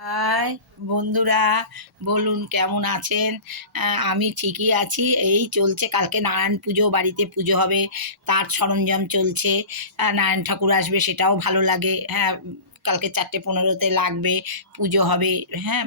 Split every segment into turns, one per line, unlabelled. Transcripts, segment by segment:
High, বন্ধুরা, বলুন কেমন আছেন? আমি ঠিকই আছি। এই চলছে, কালকে নারায়ণ পুজো, বাড়িতে পুজো হবে, তার সরঞ্জাম চলছে। নারায়ণ ঠাকুর আসবে, সেটাও ভালো লাগে। হ্যাঁ কালকে চারটে পনেরোতে লাগবে, পুজো হবে। হ্যাঁ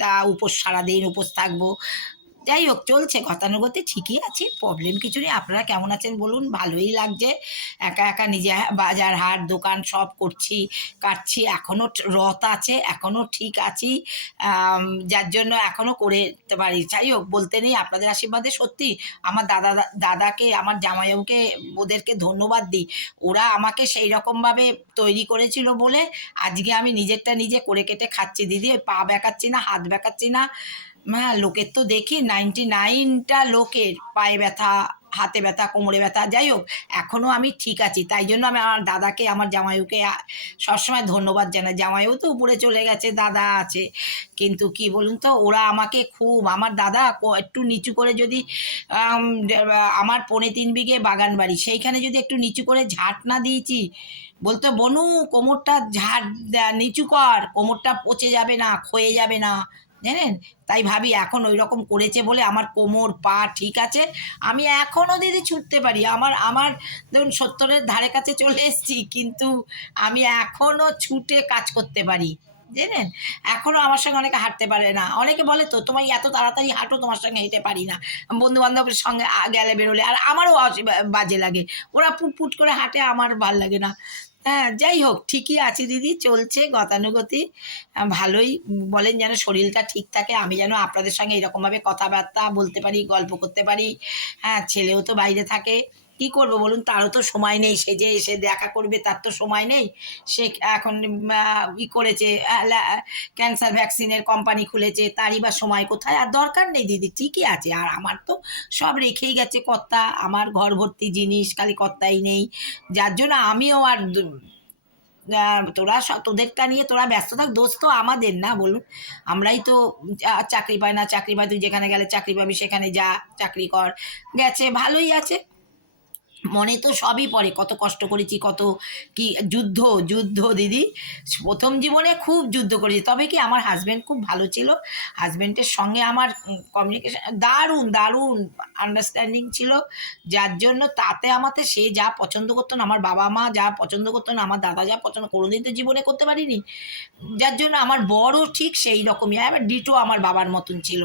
তা উপোস, সারাদিন উপোস থাকব। যাই হোক, চলছে। গতানুগতে ঠিকই আছি। প্রবলেম কিছু নেই। আপনারা কেমন আছেন বলুন? ভালোই লাগছে। একা একা নিজে বাজার হাট, দোকান সব করছি, কাটছি। এখনও রথ আছে এখনও ঠিক আছি। যার জন্য এখনও করতে পারি। যাই হোক, বলতে নেই, আপনাদের আশীর্বাদে সত্যি আমার দাদা, দাদাকে, আমার জামাইবাবুকে, ওদেরকে ধন্যবাদ দিই। ওরা আমাকে সেই রকমভাবে তৈরি করেছিল বলে আজকে আমি নিজেরটা নিজে করে কেটে খাচ্ছি। দিদি, পা বেঁকাচ্ছি না, হাত বেঁকাচ্ছি না। হ্যাঁ লোকের তো দেখি নাইনটি নাইনটা লোকের পায়ে ব্যথা, হাতে ব্যথা, কোমরে ব্যথা, যাই হোক এখনও আমি ঠিক আছি। তাই জন্য আমি আমার দাদাকে, আমার জামাইকে সবসময় ধন্যবাদ জানাই। জামাইও তো উপরে চলে গেছে, দাদা আছে। কিন্তু কি বলুন তো, ওরা আমাকে খুব, আমার দাদা একটু নিচু করে যদি আমার পৌনে তিন বিঘে বাগান বাড়ি, সেইখানে যদি একটু নিচু করে ঝাঁট না দিয়েছি, বলতো, বনু, কোমরটা দে- নিচু কর, কোমরটা পচে যাবে না, ক্ষয়ে যাবে না। জানেন? তাই ভাবি এখন ওই রকম করেছে বলে আমার কোমর, পা ঠিক আছে। আমি এখনও দিদি ছুটতে পারি। আমার আমার ধরুন সত্তরের ধারে কাছে চলে এসেছি, কিন্তু আমি এখনও ছুটে কাজ করতে পারি। জানেন? এখনও আমার সঙ্গে অনেকে হাঁটতে পারে না। অনেকে বলে তো তোমার এত তাড়াতাড়ি হাঁটো, তোমার সঙ্গে হেঁটে পারি না। বন্ধু বান্ধবের সঙ্গে গেলে বেরোলে। আর আমারও বাজে লাগে। ওরা পুট পুট করে হাঁটে, আমার ভালো লাগে না। হ্যাঁ যাই হোক, ঠিকই আছে দিদি, চলছে গতানুগতি ভালোই বলেন যেন শরীরটা ঠিক থাকে, আমি যেন আপনাদের সঙ্গে এরকমভাবে কথাবার্তা বলতে পারি, গল্প করতে পারি। হ্যাঁ ছেলেও তো বাইরে থাকে। কি করব বলুন? তারও তো সময় নেই, সে যে এসে দেখা করবে, তার তো সময় নেই। সে এখন ই করেছে ক্যান্সার ভ্যাকসিনের কোম্পানি খুলেছে, তারই বা সময় কোথায়? আর দরকার নেই দিদি, ঠিকই আছে। আর আমার তো সব রেখেই গেছে কর্তা, আমার ঘর ভর্তি জিনিস, খালি কর্তাই নেই। যার জন্য আমিও আর তোরা তোদেরটা নিয়ে তোরা ব্যস্ত থাক, দোষ তো আমাদের না, বলুন। আমরাই তো চাকরি পাই না, চাকরি পাই, তুই যেখানে গেলে চাকরি পাবি, সেখানে যা, চাকরি কর। গেছে, ভালোই আছে। মনে তো সবই পড়ে। কত কষ্ট করেছি, কত কি যুদ্ধ যুদ্ধ দিদি। প্রথম জীবনে খুব যুদ্ধ করেছি। তবে কি আমার হাজব্যান্ড খুব ভালো ছিল। হাজব্যান্ডের সঙ্গে আমার কমিউনিকেশন দারুণ দারুণ আন্ডারস্ট্যান্ডিং ছিল। যার জন্য তাতে আমাতে সে যা পছন্দ করতো না, আমার বাবা মা যা পছন্দ করতো না, আমার দাদা যা পছন্দ, কোনোদিন তো জীবনে করতে পারিনি। যার জন্য আমার বড়ও ঠিক সেই রকমই। আবার ডিটো আমার বাবার মতন ছিল।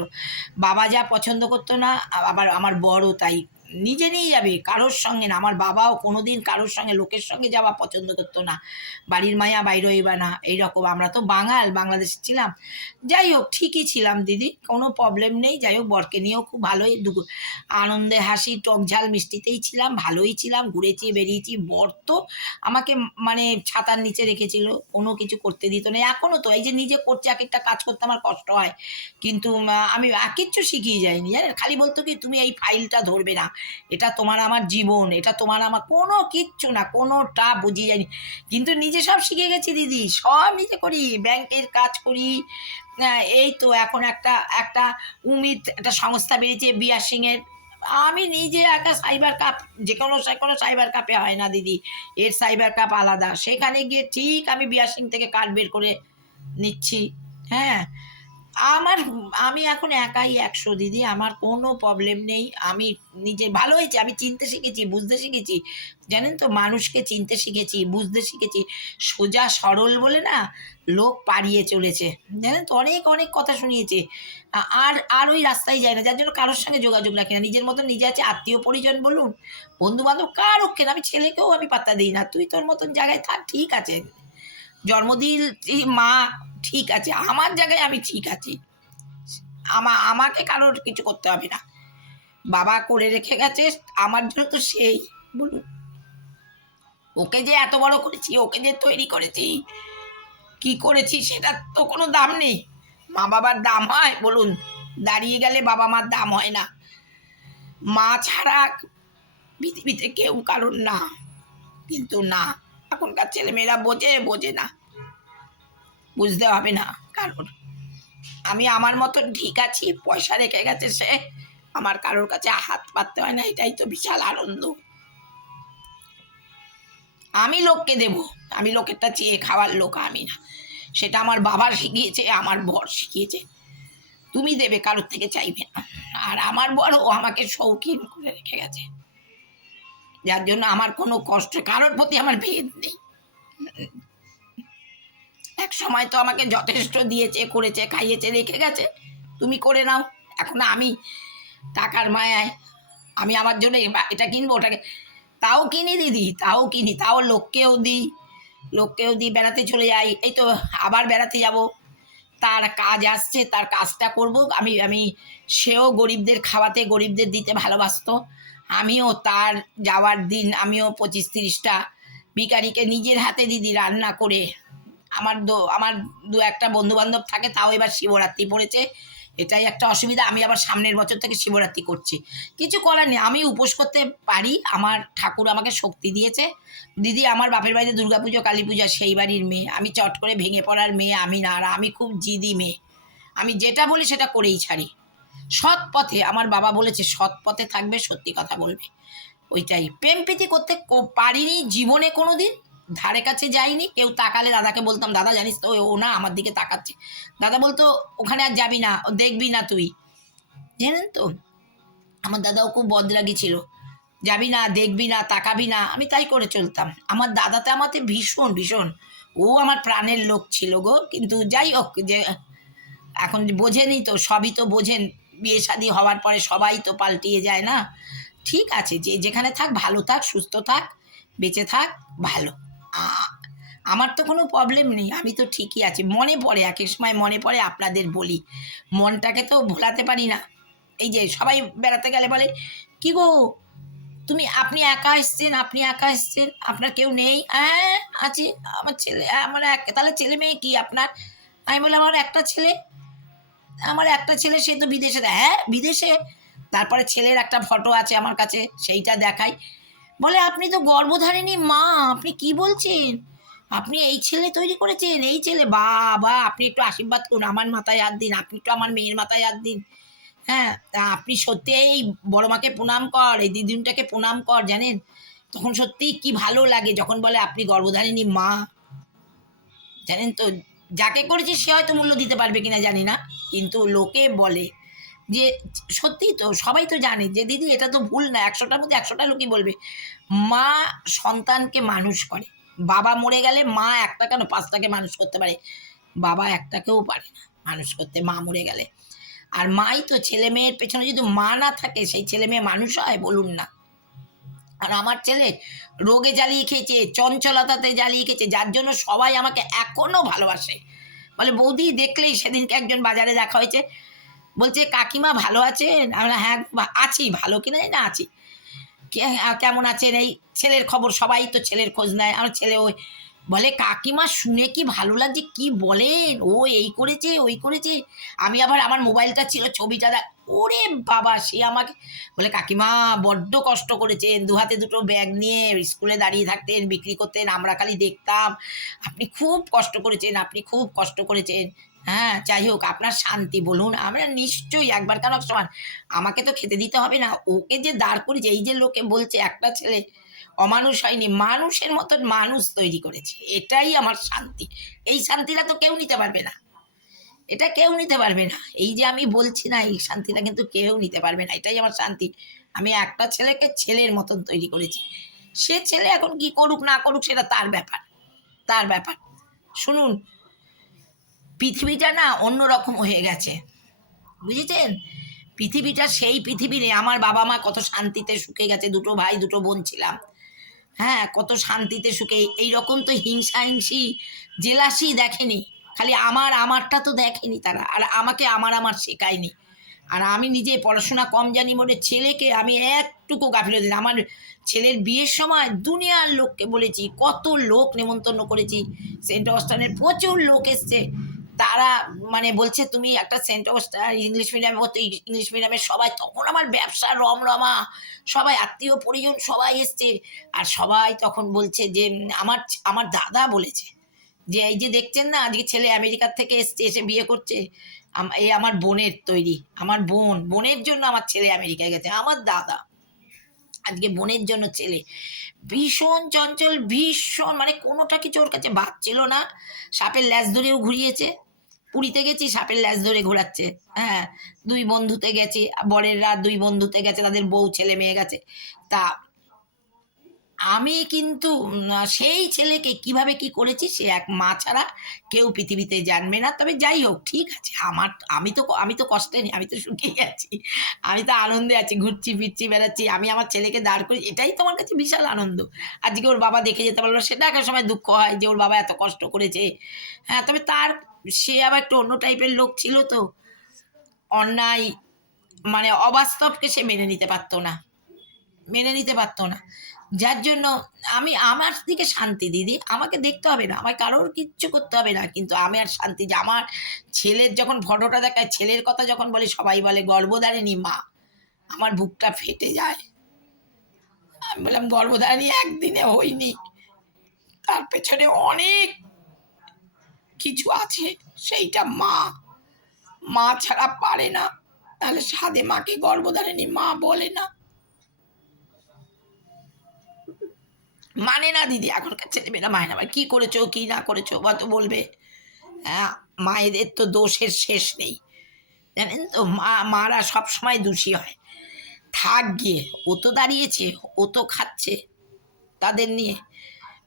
বাবা যা পছন্দ করতো না, আবার আমার বড়ও তাই। নিজে নিয়ে যাবে, কারোর সঙ্গে না। আমার বাবাও কোনো দিন কারোর সঙ্গে লোকের সঙ্গে যাওয়া পছন্দ করতো না। বাড়ির মায়া বাইরেই বা না। এইরকম আমরা তো বাঙাল, বাংলাদেশে ছিলাম। যাই হোক, ঠিকই ছিলাম দিদি, কোনো প্রবলেম নেই। যাই হোক, বরকে নিয়েও খুব ভালোই আনন্দে হাসি, টক ঝাল, মিষ্টিতেই ছিলাম, ভালোই ছিলাম। ঘুরেছি, বেরিয়েছি। বর তো আমাকে মানে ছাতার নিচে রেখেছিল, কোনো কিছু করতে দিত না। এখনও তো এই যে নিজে করছে, এক একটা কাজ করতে আমার কষ্ট হয়। কিন্তু আমি কিচ্ছু শিখিয়ে যাইনি। জানেন খালি বলতো কি, তুমি এই ফাইলটা ধরবে না। এটা তোমার আমার জীবন এটা তোমার আমার কোনো কিচ্ছু না কোনোটা বুঝিয়ে যায়নি। কিন্তু নিজে সব শিখে গেছি দিদি সব নিজে করি ব্যাংকের কাজ করি আহ, এই তো এখন একটা একটা উমিদ একটা সংস্থা বেরিয়েছে বিয়ার সিংয়ের। আমি নিজে একটা সাইবার কাপ যে কোনো কোনো সাইবার কাপে হয় না দিদি এর সাইবার কাপ আলাদা। সেখানে গিয়ে ঠিক আমি বিয়ার সিং থেকে কার্ড বের করে নিচ্ছি হ্যাঁ। আমার, আমি এখন একাই একশো দিদি, আমার কোনো প্রবলেম নেই। আমি নিজে ভালো হয়েছে, আমি চিনতে শিখেছি, বুঝতে শিখেছি। জানেন তো, মানুষকে চিনতে শিখেছি, বুঝতে শিখেছি। সোজা, সরল বলে না, লোক পাড়িয়ে চলেছে। জানেন তো, অনেক অনেক কথা শুনিয়েছে। আর আর ওই রাস্তায় যায় না, যার জন্য কারোর সঙ্গে যোগাযোগ রাখি না। নিজের মতন নিজে আছে, আত্মীয় পরিজন বলুন বন্ধু বান্ধব কারও কেন? আমি ছেলেকেও আমি পাত্তা দিই না। তুই তোর মতন জায়গায় থাক, ঠিক আছে। জন্মদিন মা ঠিক আছে, আমার জায়গায় আমি ঠিক আছি। আমা, আমাকে কারোর কিছু করতে হবে না। বাবা করে রেখে গেছে, আমার জন্য তো সেই, বলুন। ওকে যে এত বড় করেছি, ওকে যে তৈরি করেছি, কি করেছি সেটার তো কোনো দাম নেই। মা বাবার দাম হয়, বলুন। দাঁড়িয়ে গেলে বাবা মার দাম হয় না। মা ছাড়া পৃথিবীতে কেউ কারণ না, কিন্তু না। এখনকার ছেলেমেয়েরা বোঝে বোঝে না। বুঝতে হবে না কারণ আমি আমার মতন ঠিক আছি, পয়সা রেখে গেছে সে, আমার কারোর কাছে হাত পাততে হয় না, এটাই তো বিশাল আনন্দ। আমি লোককে দেব, আমি লোকেরটা চেয়ে খাওয়ার লোক আমি না। সেটা আমার বাবা শিখিয়েছে, আমার বর শিখিয়েছে। তুমি দেবে, কারোর থেকে চাইবে না। আর আমার বড় আমাকে শৌখিন করে রেখে গেছে। যার জন্য আমার কোনো কষ্ট, কারোর প্রতি আমার ভেদ নেই। এক সময় তো আমাকে যথেষ্ট দিয়েছে, করেছে, খাইয়েছে, রেখে গেছে। তুমি করে নাও। এখন আমি টাকার মায়ায়, আমি আমার জন্য এটা কিনবো, ওটাকে তাও কিনি দিদি, তাও কিনি, তাও লোককেও দিই। লোককেও দিই, বেড়াতে চলে যাই। এই তো আবার বেড়াতে যাব। তার কাজ আসছে, তার কাজটা করব। আমি আমি সেও গরিবদের খাওয়াতে, গরিবদের দিতে ভালোবাসতো। আমিও তার যাওয়ার দিন, আমিও পঁচিশ তিরিশটা ভিকারিকে নিজের হাতে দিদি রান্না করে, আমার দো, আমার দু একটা বন্ধু বান্ধব থাকে, তাও এবার শিবরাত্রি পড়েছে। এটাই একটা অসুবিধা, আমি আবার সামনের বছর থেকে শিবরাত্রি করছি। কিছু করার নেই, আমি উপোস করতে পারি, আমার ঠাকুর আমাকে শক্তি দিয়েছে। দিদি আমার বাপের বাড়িতে দুর্গাপুজো কালী পূজা সেই বাড়ির মেয়ে। আমি চট করে ভেঙে পড়ার মেয়ে, আমি না, আর আমি খুব জিদি মেয়ে। আমি যেটা বলি সেটা করেই ছাড়ি। সৎ পথে, আমার বাবা বলেছে, সৎ পথে থাকবে, সত্যি কথা বলবে। ওইটাই। প্রেম প্রীতি করতে পারিনি জীবনে কোনো দিন ধারে কাছে যাইনি, কেউ তাকালে দাদাকে বলতাম, দাদা, জানিস তো, ও না আমার দিকে তাকাচ্ছে। দাদা বলতো, ওখানে আর যাবি না, ও দেখবি না তুই। জানেন তো, আমার দাদাও খুব বদরাগি ছিল। যাবি না, দেখবি না, তাকাবি না। আমি তাই করে চলতাম। আমার দাদাতে আমাতে ভীষণ ভীষণ, ও আমার প্রাণের লোক ছিল গো। কিন্তু যাই হোক যে, এখন বোঝেনি তো, সবই তো বোঝেন। বিয়ে শাদী হওয়ার পরে সবাই তো পাল্টিয়ে যায় না? ঠিক আছে, যে যেখানে থাক ভালো থাক, সুস্থ থাক, বেঁচে থাক, ভালো। আমার তো কোনো প্রবলেম নেই, আমি তো ঠিকই আছি। মনে পড়ে, এক এক সময় মনে পড়ে আপনাদের বলি। মনটাকে তো ভোলাতে পারি না। এই যে সবাই বেড়াতে গেলে বলে, কি গো? তুমি, আপনি একা এসছেন, আপনি একা এসছেন? আপনার কেউ নেই? হ্যাঁ আছে। আমার ছেলে, আমার এক, তাহলে ছেলে মেয়ে কি আপনার? আমি বললাম, আমার একটা ছেলে? আমার একটা ছেলে, সে তো বিদেশে হ্যাঁ বিদেশে? তারপরে ছেলের একটা ফটো আছে আমার কাছে, সেইটা দেখাই। বলে, আপনি তো গর্ভধারিণী মা, আপনি কি বলছেন? আপনি এই ছেলে তৈরি করেছেন, এই ছেলে? বাবা, আপনি একটু আশীর্বাদ করুন, আমার মাথায় হাত দিন, আপনি একটু আমার মেয়ের মাথায় হাত দিন। হ্যাঁ আপনি সত্যি এই বড় মাকে প্রণাম কর, এই দিদিনটাকে প্রণাম কর, জানেন? তখন সত্যিই কি ভালো লাগে যখন বলে, আপনি গর্ভধারিণী মা। জানেন তো? যাকে করেছে সে হয়তো মূল্য দিতে পারবে কিনা জানি না। কিন্তু লোকে বলে যে, সত্যিই তো, সবাই তো জানে যে, দিদি, এটা তো ভুল না, একশোটার মধ্যে একশোটা লোকই বলবে। মা সন্তানকে মানুষ করে। বাবা মরে গেলে মা একটা কেন? পাঁচটাকে মানুষ করতে পারে। বাবা একটাকেও পারে না মানুষ করতে, মা মরে গেলে। আর মাই তো ছেলে মেয়ের পেছনে যদি মা না থাকে, সেই ছেলে মেয়ে মানুষ হয়, বলুন না। আর আমার ছেলে রোগে জ্বালিয়ে খেয়েছে, চঞ্চলতাতে জ্বালিয়ে খেয়েছে, যার জন্য সবাই আমাকে এখনও ভালোবাসে। বলে, বৌদি, দেখলেই সেদিনকে একজন বাজারে দেখা হয়েছে। বলছে, কাকিমা ভালো আছেন? আমরা হ্যাঁ আছি, ভালো কিনা না আছি। কেমন আছেন? এই ছেলের খবর, সবাই তো ছেলের খোঁজ নেয়। আমার ছেলে ওই বলে, কাকিমা, শুনে কি ভালো লাগছে? কি বলেন? ও এই করেছে, ওই করেছে। আমি আবার আমার মোবাইলটা ছিল, ছবিটা ওরে বাবা, সে আমাকে বলে, কাকিমা, বড্ড কষ্ট করেছেন। দু হাতে দুটো ব্যাগ নিয়ে স্কুলে দাঁড়িয়ে থাকতেন, বিক্রি করতেন, আমরা খালি দেখতাম। আপনি খুব কষ্ট করেছেন, আপনি খুব কষ্ট করেছেন। হ্যাঁ যাই হোক, আপনার শান্তি বলুন, আমরা নিশ্চয়ই একবার কেন সমান। আমাকে তো খেতে দিতে হবে না। ওকে যে দাঁড় করেছে এই যে লোকে বলছে, একটা ছেলে অমানুষ হয়নি, মানুষের মতন মানুষ তৈরি করেছে। এটাই আমার শান্তি। এই শান্তিটা তো কেউ নিতে পারবে না। এটা কেউ নিতে পারবে না। এই যে আমি বলছি না, এই শান্তিটা কিন্তু কেউ নিতে পারবে না। এটাই আমার শান্তি। আমি একটা ছেলেকে ছেলের মতন তৈরি করেছি। সে ছেলে এখন কি করুক, না করুক, সেটা তার ব্যাপার। তার ব্যাপার। শুনুন, পৃথিবীটা না অন্যরকম হয়ে গেছে। বুঝেছেন? পৃথিবীটা সেই পৃথিবী নেই আমার বাবা মা কত শান্তিতে সুখে গেছে, দুটো ভাই, দুটো বোন ছিলাম। হ্যাঁ কত শান্তিতে সুখে। এই রকম তো হিংসা হিংসি জেলাসি দেখেনি। খালি আমার আমারটা তো দেখেনি তারা। আর আমাকে আমার আমার শেখায়নি। আর আমি নিজে পড়াশোনা কম জানি বলে ছেলেকে আমি একটুকু গাফিলতি আমার ছেলের বিয়ের সময় দুনিয়ার লোককে বলেছি, কত লোক নেমন্তন্ন করেছি। সেন্ট অস্টানের প্রচুর লোক এসছে। তারা মানে বলছে, তুমি একটা সেন্ট অস্টার ইংলিশ মিডিয়ামে হতো ইংলিশ মিডিয়ামে সবাই তখন আমার ব্যবসা রমরমা। সবাই আত্মীয় পরিজন সবাই এসছে। আর সবাই তখন বলছে যে, আমার আমার দাদা বলেছে যে এই যে দেখছেন না, আজকে ছেলে আমেরিকার থেকে এসে বিয়ে করছে। এই আমার বোনের তৈরি, আমার বোন। বোনের জন্য আমার ছেলে আমেরিকায় গেছে, আমার দাদা। আজকে বোনের জন্য ছেলে। ভীষণ চঞ্চল, ভীষণ মানে কোনোটা কিছু ওর কাছে বাঁচছিল না। সাপের ল্যাজ ধরেও ঘুরিয়েছে। পুরীতে গেছি, সাপের ল্যাজ ধরে ঘোরাচ্ছে। হ্যাঁ দুই বন্ধুতে গেছি, বরেররা দুই বন্ধুতে গেছে, তাদের বউ, ছেলে, মেয়ে গেছে। তা আমি কিন্তু সেই ছেলেকে কীভাবে কি করেছি সে এক মা ছাড়া কেউ পৃথিবীতে জানবে না। তবে যাই হোক, ঠিক আছে, আমার আমি তো আমি তো কষ্টে নেই, আমি তো সুখেই আছি, আমি তো আনন্দে আছি, ঘুরছি, ফিরছি, বেড়াচ্ছি, আমি আমার ছেলেকে দাঁড় করি, এটাই তো আমার কাছে বিশাল আনন্দ। আজকে ওর বাবা দেখে যেতে পারল, সেটা একটা সময় দুঃখ হয় যে ওর বাবা এত কষ্ট করেছে। হ্যাঁ তবে তার, সে আবার একটু অন্য টাইপের লোক ছিল তো, অন্যায় মানে অবাস্তবকে সে মেনে নিতে পারতো না, মেনে নিতে পারতো না। যার জন্য আমি, আমার দিকে শান্তি, দিদি। আমাকে দেখতে হবে না। আমার কারোর কিচ্ছু করতে হবে না। কিন্তু আমি আর শান্তি যে, আমার ছেলের যখন ফটোটা দেখায়, ছেলের কথা যখন বলে, সবাই বলে, গর্ভধারিণী মা। আমার বুকটা ফেটে যায়। আমি বললাম, গর্ভধারিণী একদিনে হইনি তার পেছনে অনেক কিছু আছে। সেইটা মা। মা ছাড়া পারে না। তাহলে সাদে মাকে গর্ভধারিণী মা বলে না। মানে না, দিদি, এখনকার ছেলেমেয়েরা মানে না কি করেছ, কি না করেছ কত বলবে। হ্যাঁ মায়েদের তো দোষের শেষ নেই। জানেন তো, মা, মারা সবসময় দোষী হয়। থাক গিয়ে, ও তো দাঁড়িয়েছে, ও তো খাচ্ছে তাদের নিয়ে।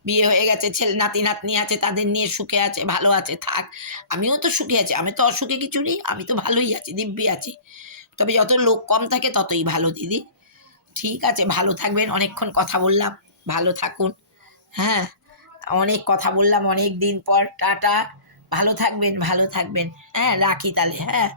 বিয়ে হয়ে গেছে, ছেলে, নাতি, নাতনি আছে, তাদের নিয়ে সুখে আছে, ভালো আছে, থাক। আমিও তো সুখে আছি, আমি তো অসুখে কিছু নেই, আমি তো ভালোই আছি, দিব্যি আছি। তবে যত লোক কম থাকে, ততই ভালো, দিদি। ঠিক আছে, ভালো থাকবেন, অনেকক্ষণ কথা বললাম। ভালো থাকুন। হ্যাঁ অনেক কথা বললাম অনেক দিন পর। টাটা। ভালো থাকবেন ভালো থাকবেন। হ্যাঁ রাখি তাহলে। হ্যাঁ।